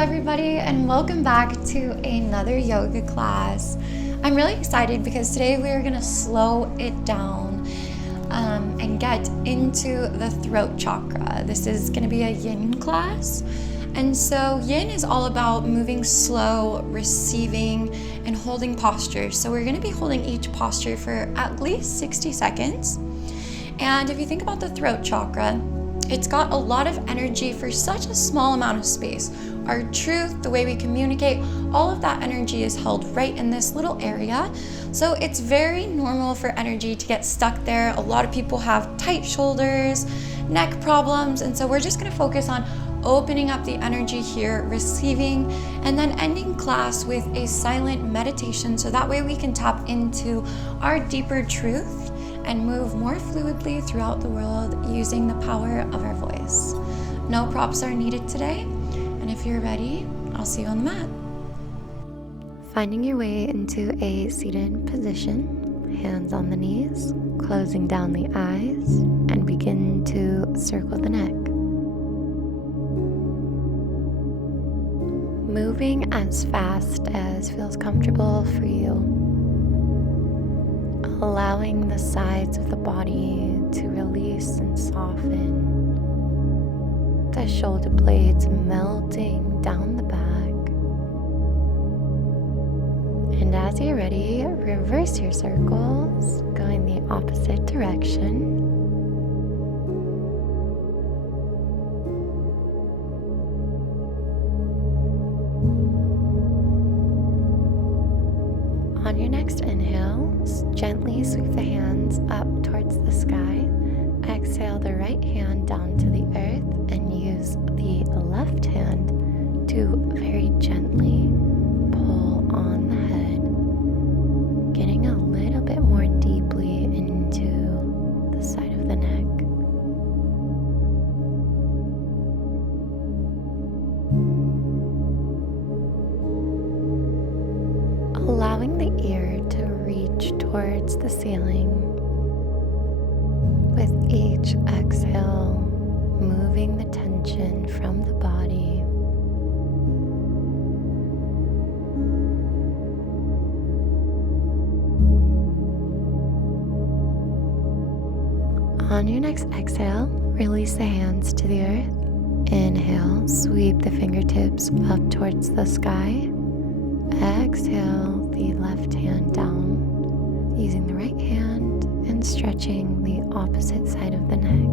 everybody, and welcome back to another yoga class. I'm really excited because today we are going to slow it down and get into the throat chakra. This is going to be a yin class. And so yin is all about moving slow, receiving, and holding postures. So we're going to be holding each posture for at least 60 seconds. And if you think about the throat chakra, it's got a lot of energy for such a small amount of space. Our truth, the way we communicate, all of that energy is held right in this little area. So it's very normal for energy to get stuck there. A lot of people have tight shoulders, neck problems, and so we're just going to focus on opening up the energy here, receiving, and then ending class with a silent meditation so that way we can tap into our deeper truth and move more fluidly throughout the world using the power of our voice. No props are needed today, and if you're ready, I'll see you on the mat. Finding your way into a seated position, hands on the knees, closing down the eyes, and begin to circle the neck. Moving as fast as feels comfortable for you. Allowing the sides of the body to release and soften. The shoulder blades melting down the back. And as you're ready, reverse your circles, going the opposite direction. On your next inhale, gently sweep the hands up towards the sky. Exhale the right hand down to the earth and use the left hand to very gently pull on the head, getting a little bit more deeply into the side of the neck. Allowing the ear to reach towards the ceiling. With each exhale, moving the tension from the body. On your next exhale, release the hands to the earth. Inhale, sweep the fingertips up towards the sky. Exhale the left hand down, using the right hand and stretching the opposite side of the neck.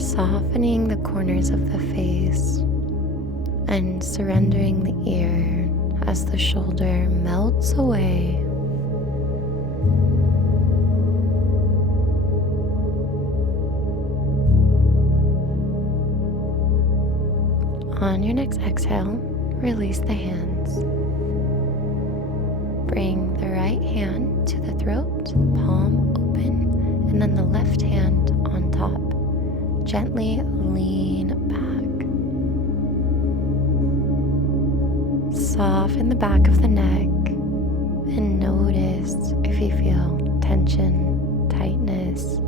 Softening the corners of the face and surrendering the ear as the shoulder melts away. On your next exhale, release the hands. Bring the right hand to the throat, palm open, and then the left hand on top. Gently lean back. Soften the back of the neck and notice if you feel tension, tightness.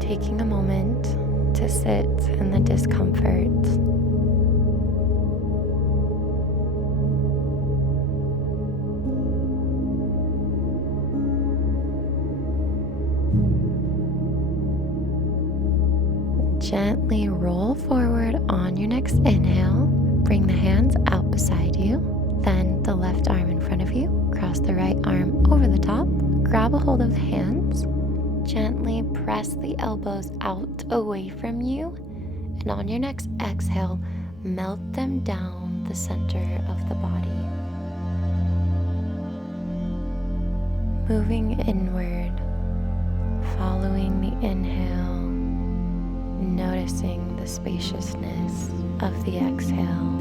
Taking a moment to sit in the discomfort. Gently roll forward on your next inhale. Bring the hands out beside you, then the left arm in front of you. Cross the right arm over the top. Grab a hold of the hands. Gently press the elbows out away from you, and on your next exhale, melt them down the center of the body. Moving inward, following the inhale, noticing the spaciousness of the exhale.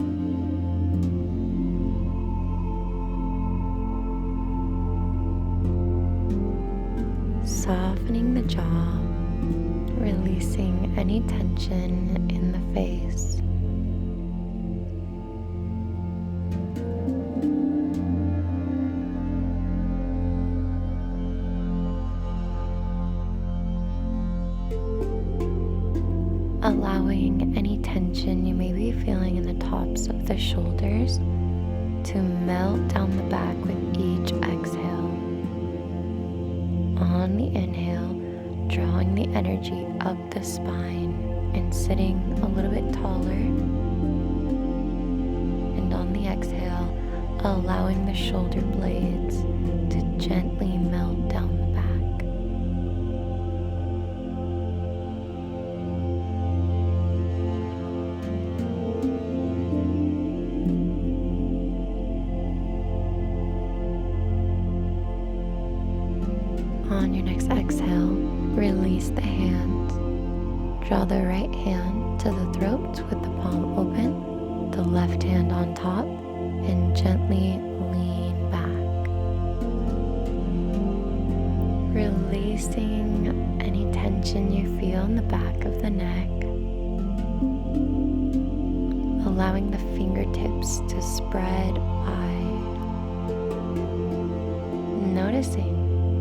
Softening the jaw, releasing any tension in the face. tension you may be feeling in the tops of the shoulders to melt down the back with each exhale. On the inhale, drawing the energy up the spine and sitting a little bit taller. And on the exhale, allowing the shoulder blades to gently melt down the back. On your next exhale, release the hands. Draw the right hand to the throat with the palm open, the left hand on top, and gently lean back. Releasing any tension you feel in the back of the neck. Allowing the fingertips to spread wide. Noticing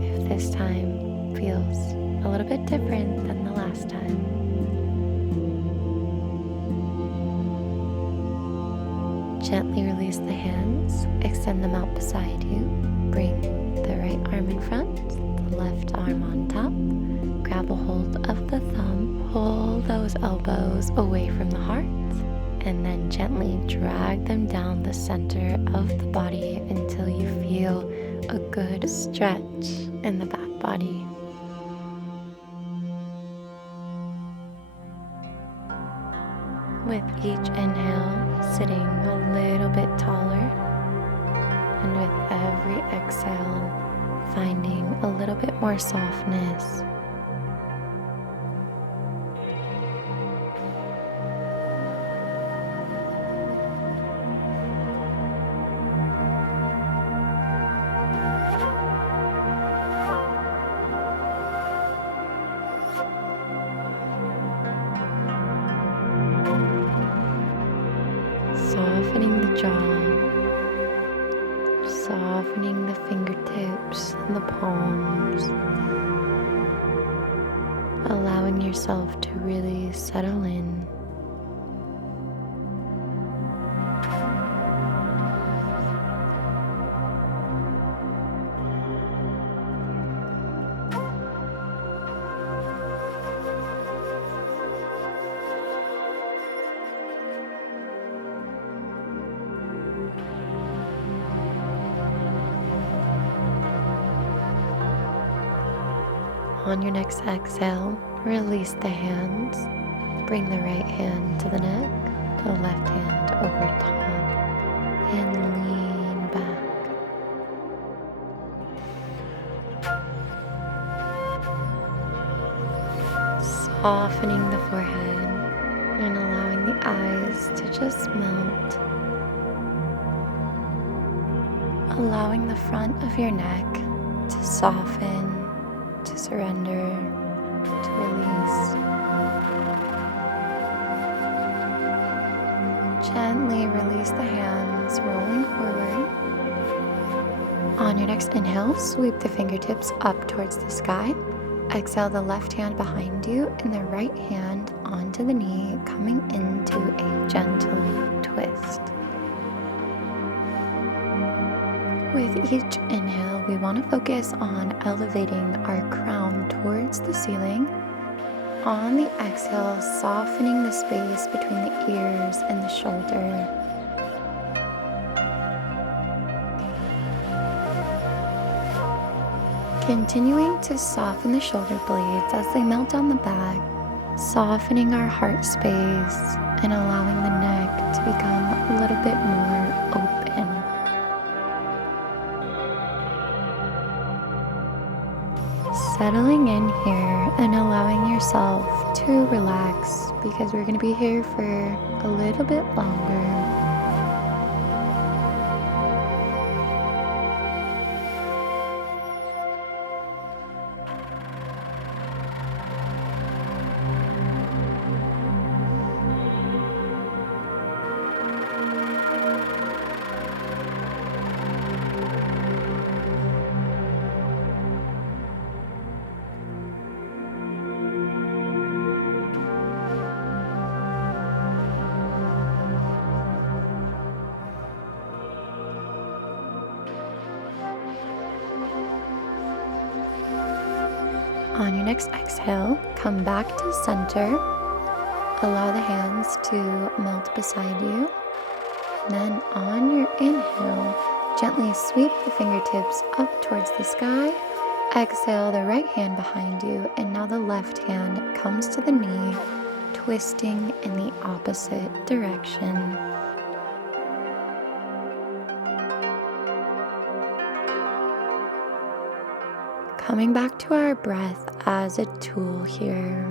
if this time feels a little bit different than the last time. Gently release the hands, extend them out beside you. Bring the right arm in front, the left arm on top. Grab a hold of the thumb, pull those elbows away from the heart, and then gently drag them down the center of the body until you feel a good stretch in the back body. With each inhale, sitting a little bit taller, and with every exhale, finding a little bit more softness. Softening the jaw, softening the fingertips and the palms, allowing yourself to really settle in. On your next exhale, release the hands. Bring the right hand to the neck, the left hand over top, and lean back. Softening the forehead and allowing the eyes to just melt. Allowing the front of your neck to soften, to surrender, to release. Gently release the hands, rolling forward. On your next inhale, sweep the fingertips up towards the sky. Exhale the left hand behind you and the right hand onto the knee, coming into a gentle twist. With each inhale, we want to focus on elevating our crown towards the ceiling. On the exhale, softening the space between the ears and the shoulder. Continuing to soften the shoulder blades as they melt down the back, softening our heart space and allowing the neck to become a little bit more open. Settling in here and allowing yourself to relax because we're going to be here for a little bit longer. On your next exhale, come back to center. Allow the hands to melt beside you. And then on your inhale, gently sweep the fingertips up towards the sky. Exhale the right hand behind you, and now the left hand comes to the knee, twisting in the opposite direction. Coming back to our breath as a tool here,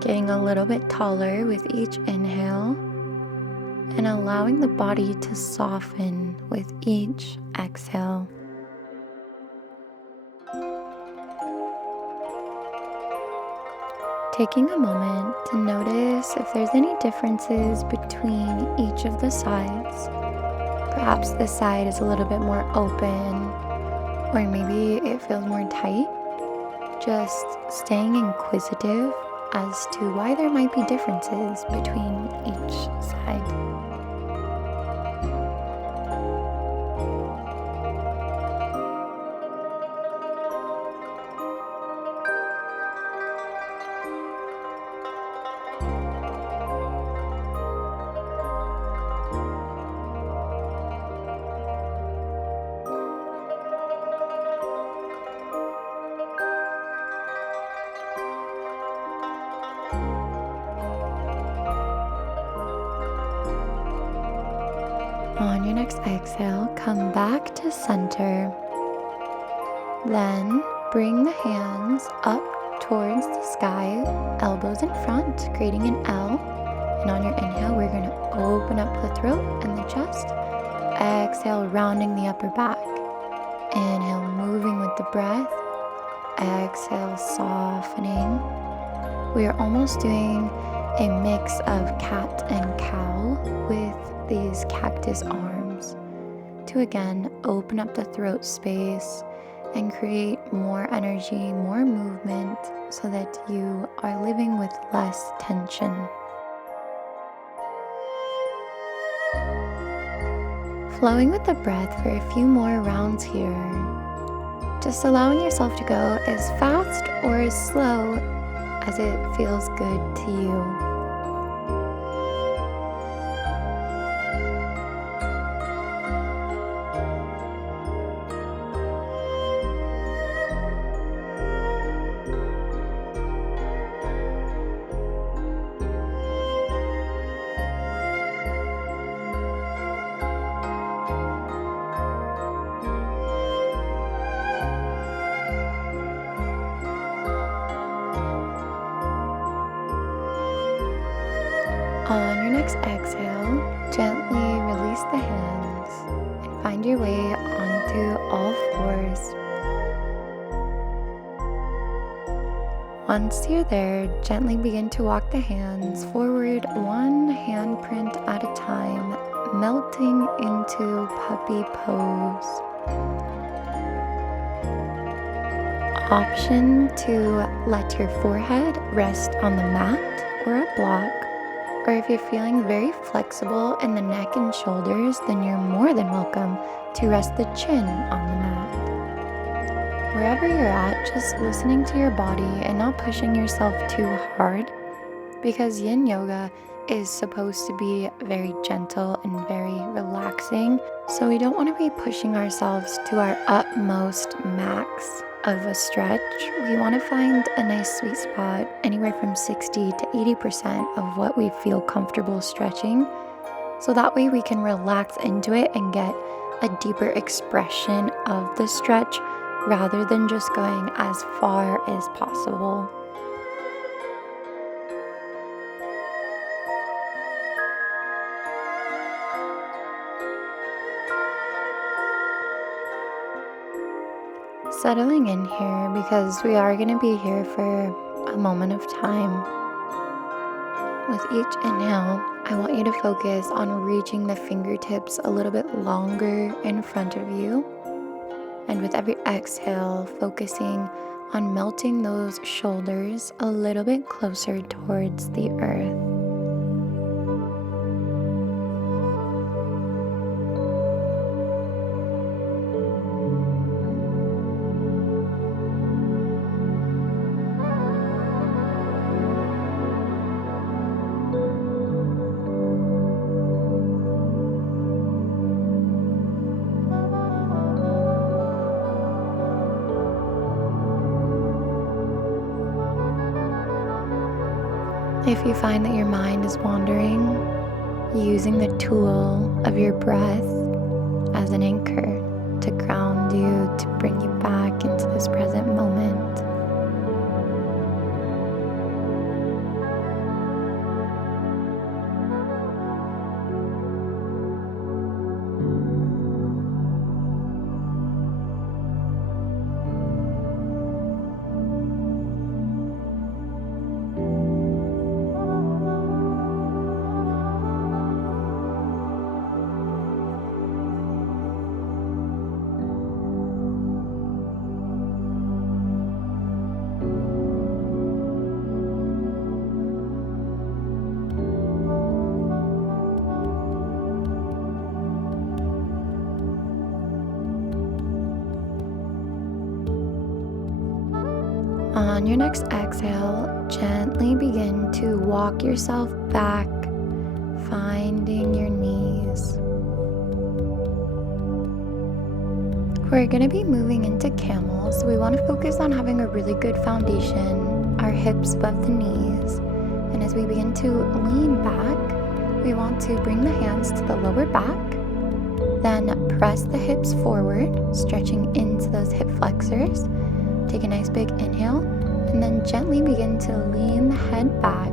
getting a little bit taller with each inhale and allowing the body to soften with each exhale. Taking a moment to notice if there's any differences between each of the sides. Perhaps this side is a little bit more open, or maybe it feels more tight. Just staying inquisitive as to why there might be differences between each side. On your next exhale, come back to center. Then bring the hands up towards the sky, elbows in front, creating an L. And on your inhale, we're going to open up the throat and the chest. Exhale, rounding the upper back. Inhale, moving with the breath. Exhale, softening. We are almost doing a mix of cat and cow with these cactus arms to again open up the throat space and create more energy, more movement, so that you are living with less tension. Flowing with the breath for a few more rounds here. Just allowing yourself to go as fast or as slow as it feels good to you. On your next exhale, gently release the hands and find your way onto all fours. Once you're there, gently begin to walk the hands forward, one handprint at a time, melting into puppy pose. Option to let your forehead rest on the mat or a block. Or if you're feeling very flexible in the neck and shoulders, then you're more than welcome to rest the chin on the mat. Wherever you're at, just listening to your body and not pushing yourself too hard, because Yin Yoga is supposed to be very gentle and very relaxing. So we don't want to be pushing ourselves to our utmost max of a stretch. We want to find a nice sweet spot, anywhere from 60 to 80% of what we feel comfortable stretching. So that way we can relax into it and get a deeper expression of the stretch rather than just going as far as possible. Settling in here, because we are going to be here for a moment of time. With each inhale, I want you to focus on reaching the fingertips a little bit longer in front of you. And with every exhale, focusing on melting those shoulders a little bit closer towards the earth. If you find that your mind is wandering, using the tool of your breath as an anchor to ground you, to bring you back into this present moment. On your next exhale, gently begin to walk yourself back, finding your knees. We're going to be moving into camel, so we want to focus on having a really good foundation, our hips above the knees. And as we begin to lean back, we want to bring the hands to the lower back, then press the hips forward, stretching into those hip flexors. Take a nice big inhale, and then gently begin to lean the head back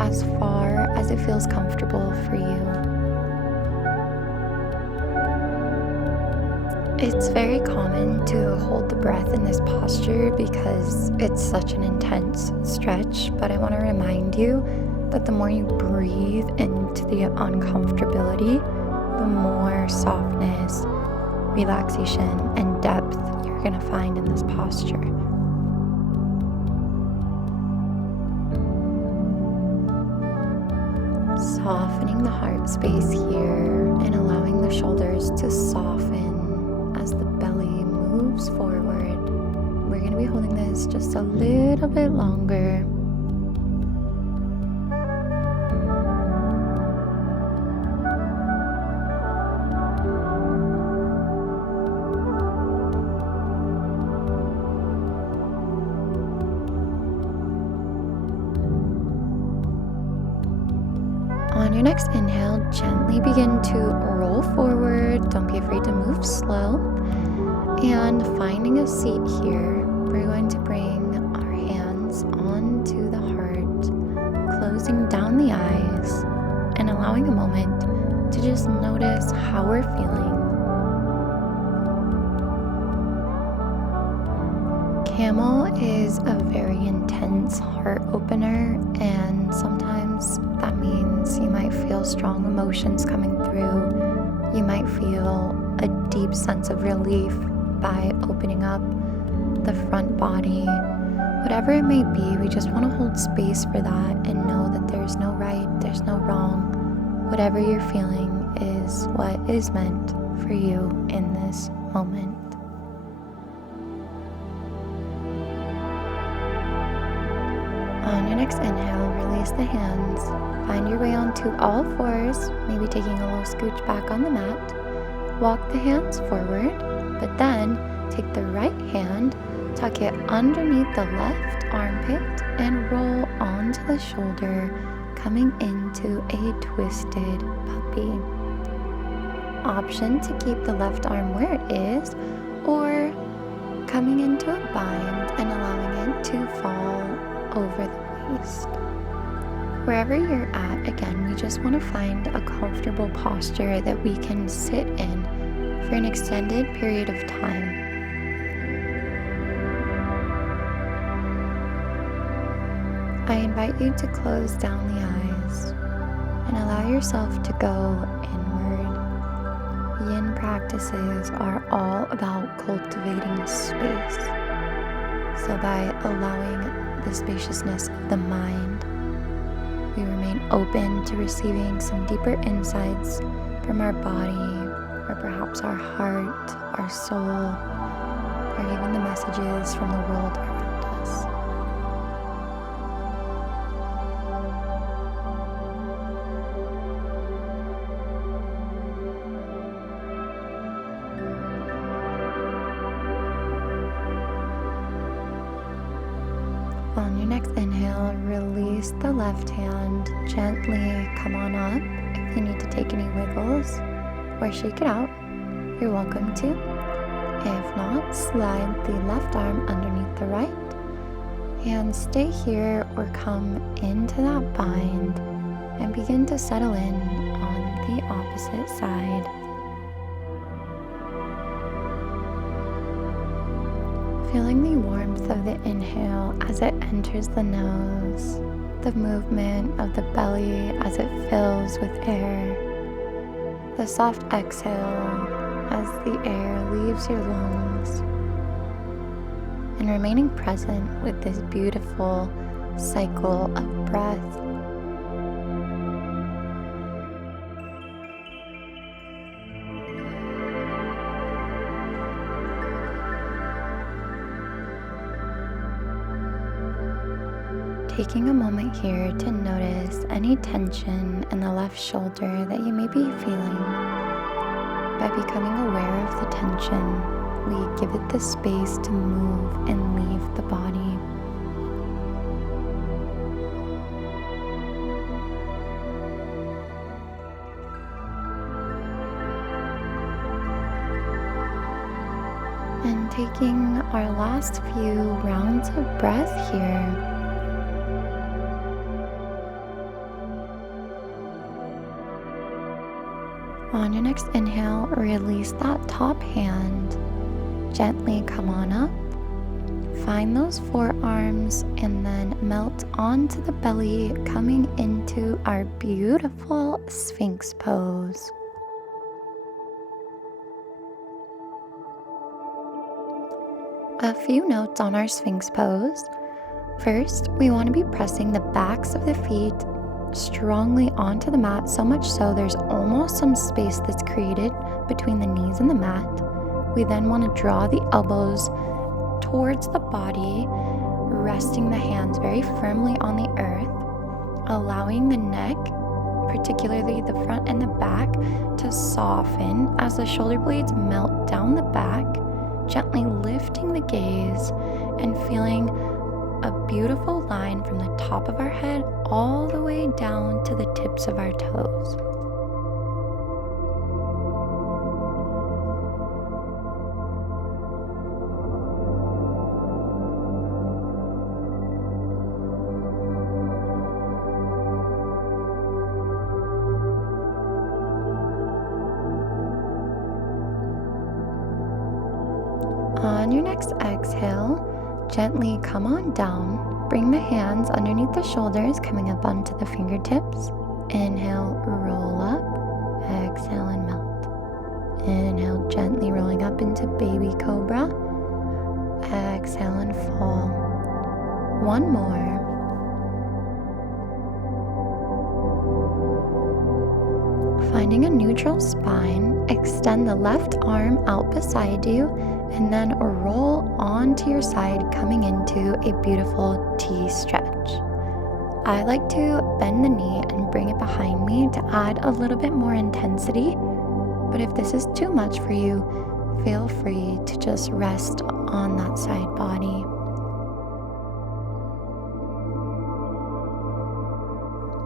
as far as it feels comfortable for you. It's very common to hold the breath in this posture because it's such an intense stretch, but I want to remind you that the more you breathe into the uncomfortability, the more softness, relaxation, and depth you're going to find in this posture. Softening the heart space here and allowing the shoulders to soften as the belly moves forward. We're going to be holding this just a little bit longer. On your next inhale, gently begin to roll forward. Don't be afraid to move slow. And finding a seat here, we're going to bring our hands onto the heart, closing down the eyes and allowing a moment to just notice how we're feeling. Camel is a very intense heart opener, and sometimes that means you might feel strong emotions coming through. You might feel a deep sense of relief by opening up the front body. Whatever it may be, we just want to hold space for that and know that there's no right, there's no wrong. Whatever you're feeling is what is meant for you in this moment. On your next inhale, release the hands. Find your way onto all fours, maybe taking a little scooch back on the mat. Walk the hands forward, but then take the right hand, tuck it underneath the left armpit, and roll onto the shoulder, coming into a twisted puppy. Option to keep the left arm where it is, or coming into a bind and allowing it to fall over the waist. Wherever you're at, again, we just want to find a comfortable posture that we can sit in for an extended period of time. I invite you to close down the eyes and allow yourself to go inward. Yin practices are all about cultivating space. So by allowing the spaciousness of the mind, we remain open to receiving some deeper insights from our body, or perhaps our heart, our soul, or even the messages from the world around us. On your next inhale, release the left hand. Gently come on up. If you need to take any wiggles or shake it out, you're welcome to. If not, slide the left arm underneath the right and stay here or come into that bind and begin to settle in on the opposite side. Feeling the warmth of the inhale as it enters the nose, the movement of the belly as it fills with air, the soft exhale as the air leaves your lungs, and remaining present with this beautiful cycle of breath. Taking a moment here to notice any tension in the left shoulder that you may be feeling. By becoming aware of the tension, we give it the space to move and leave the body. And taking our last few rounds of breath here. On your next inhale, release that top hand. Gently come on up. Find those forearms and then melt onto the belly, coming into our beautiful Sphinx pose. A few notes on our Sphinx pose. First, we want to be pressing the backs of the feet strongly onto the mat, so much so there's almost some space that's created between the knees and the mat. We then want to draw the elbows towards the body, resting the hands very firmly on the earth, allowing the neck, particularly the front and the back, to soften as the shoulder blades melt down the back, gently lifting the gaze and feeling a beautiful line from the top of our head all the way down to the tips of our toes. On your next exhale, gently come on down. Bring the hands underneath the shoulders, coming up onto the fingertips. Inhale, roll up. Exhale and melt. Inhale, gently rolling up into baby cobra. Exhale and fall. One more. Finding a neutral spine, extend the left arm out beside you and then roll onto your side, coming into a beautiful T stretch. I like to bend the knee and bring it behind me to add a little bit more intensity, but if this is too much for you, feel free to just rest on that side body.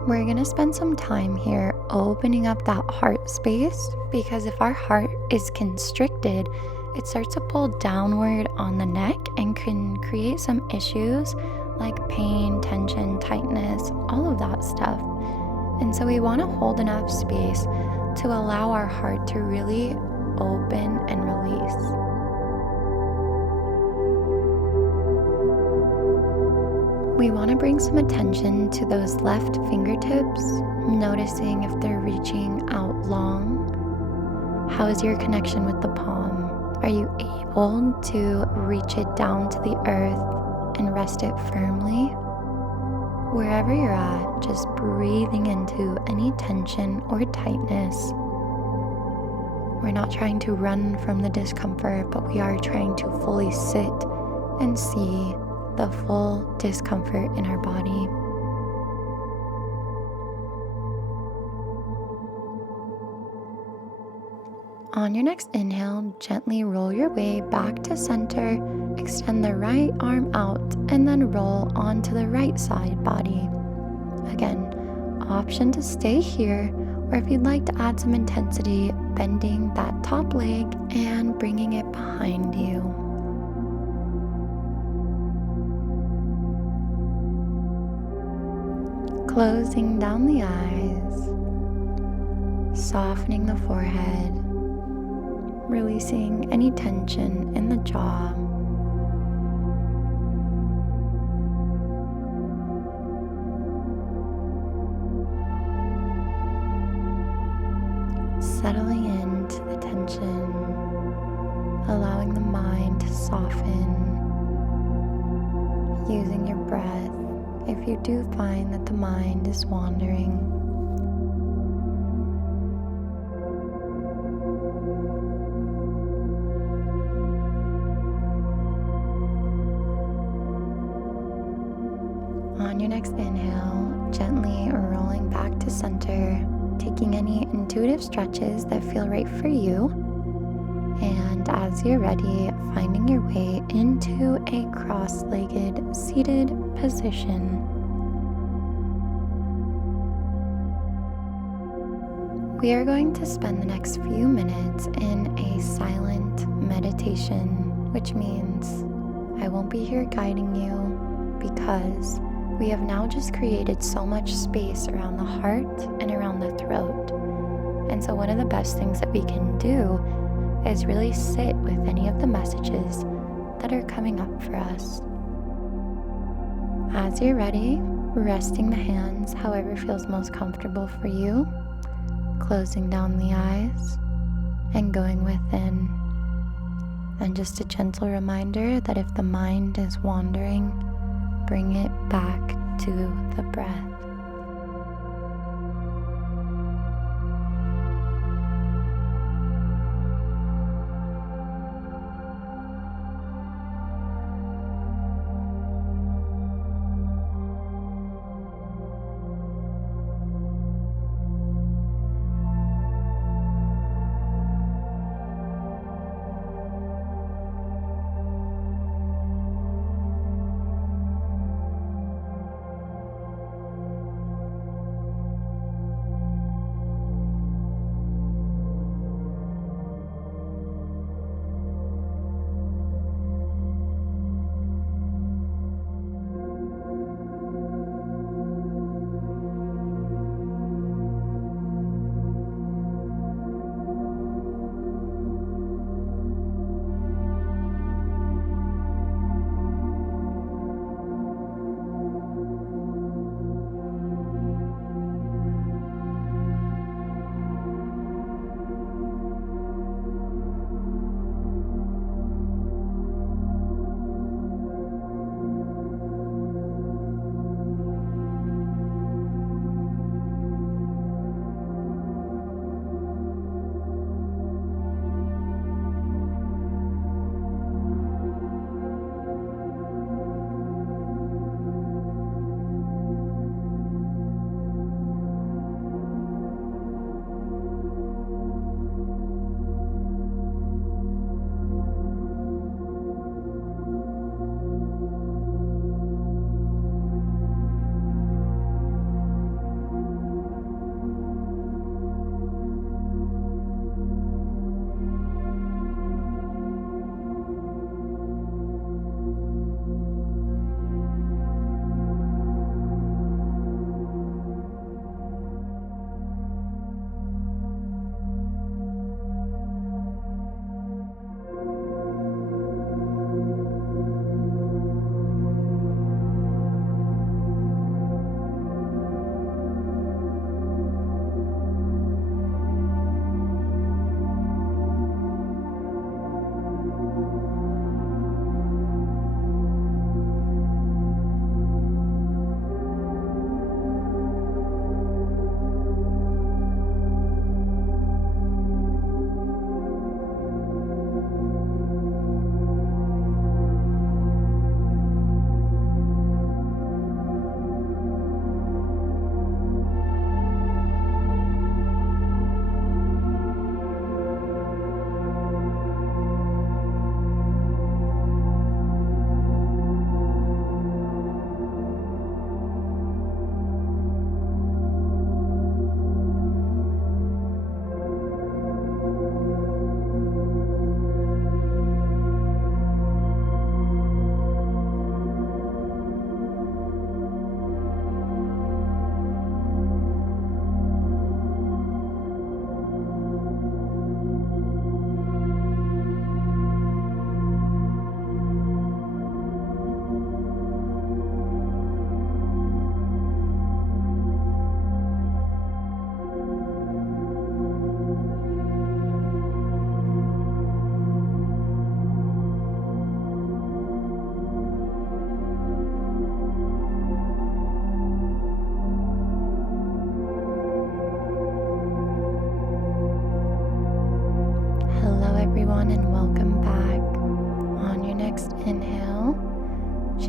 We're going to spend some time here opening up that heart space, because if our heart is constricted, it starts to pull downward on the neck and can create some issues like pain, tension, tightness, all of that stuff. And so we want to hold enough space to allow our heart to really open and release. We want to bring some attention to those left fingertips, noticing if they're reaching out long. How is your connection with the palm? Are you able to reach it down to the earth and rest it firmly? Wherever you're at, just breathing into any tension or tightness. We're not trying to run from the discomfort, but we are trying to fully sit and see the full discomfort in our body. On your next inhale, gently roll your way back to center, extend the right arm out, and then roll onto the right side body. Again, option to stay here, or if you'd like to add some intensity, bending that top leg and bringing it behind you. Closing down the eyes, softening the forehead, releasing any tension in the jaw. Settling into the tension, allowing the mind to soften, using your breath if you do find that the mind is wandering. On your next inhale, gently rolling back to center, taking any intuitive stretches that feel right for you. And as you're ready, finding your way into a cross-legged seated position. We are going to spend the next few minutes in a silent meditation, which means I won't be here guiding you because we have now just created so much space around the heart and around the throat. And so one of the best things that we can do is really sit with any of the messages that are coming up for us. As you're ready, resting the hands however feels most comfortable for you, closing down the eyes and going within. And just a gentle reminder that if the mind is wandering, bring it back to the breath.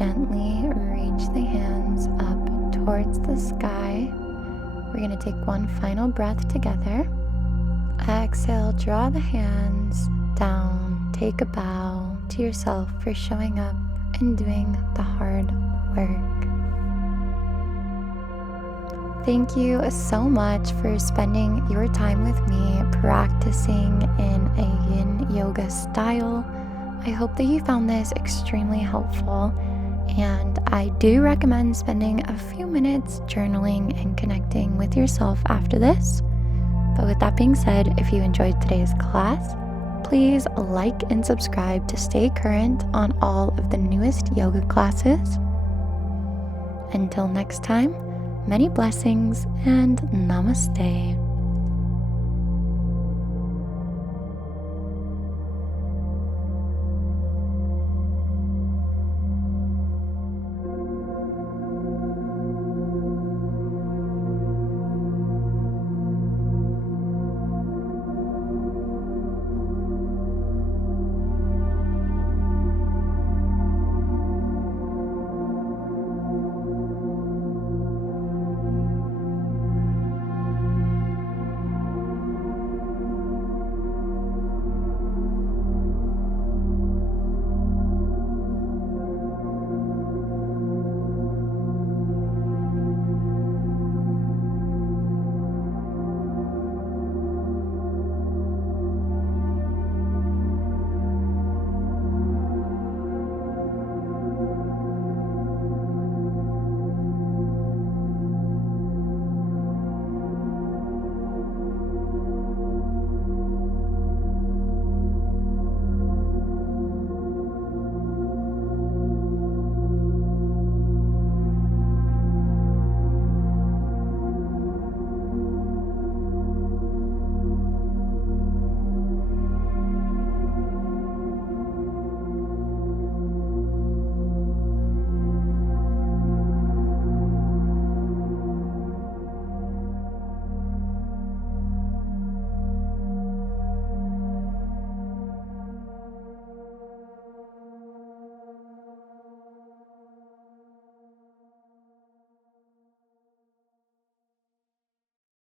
gently reach the hands up towards the sky. We're going to take one final breath together. Exhale, draw the hands down. Take a bow to yourself for showing up and doing the hard work. Thank you so much for spending your time with me practicing in a Yin Yoga style. I hope that you found this extremely helpful, and I do recommend spending a few minutes journaling and connecting with yourself after this. But with that being said, if you enjoyed today's class, please like and subscribe to stay current on all of the newest yoga classes. Until next time, many blessings and namaste.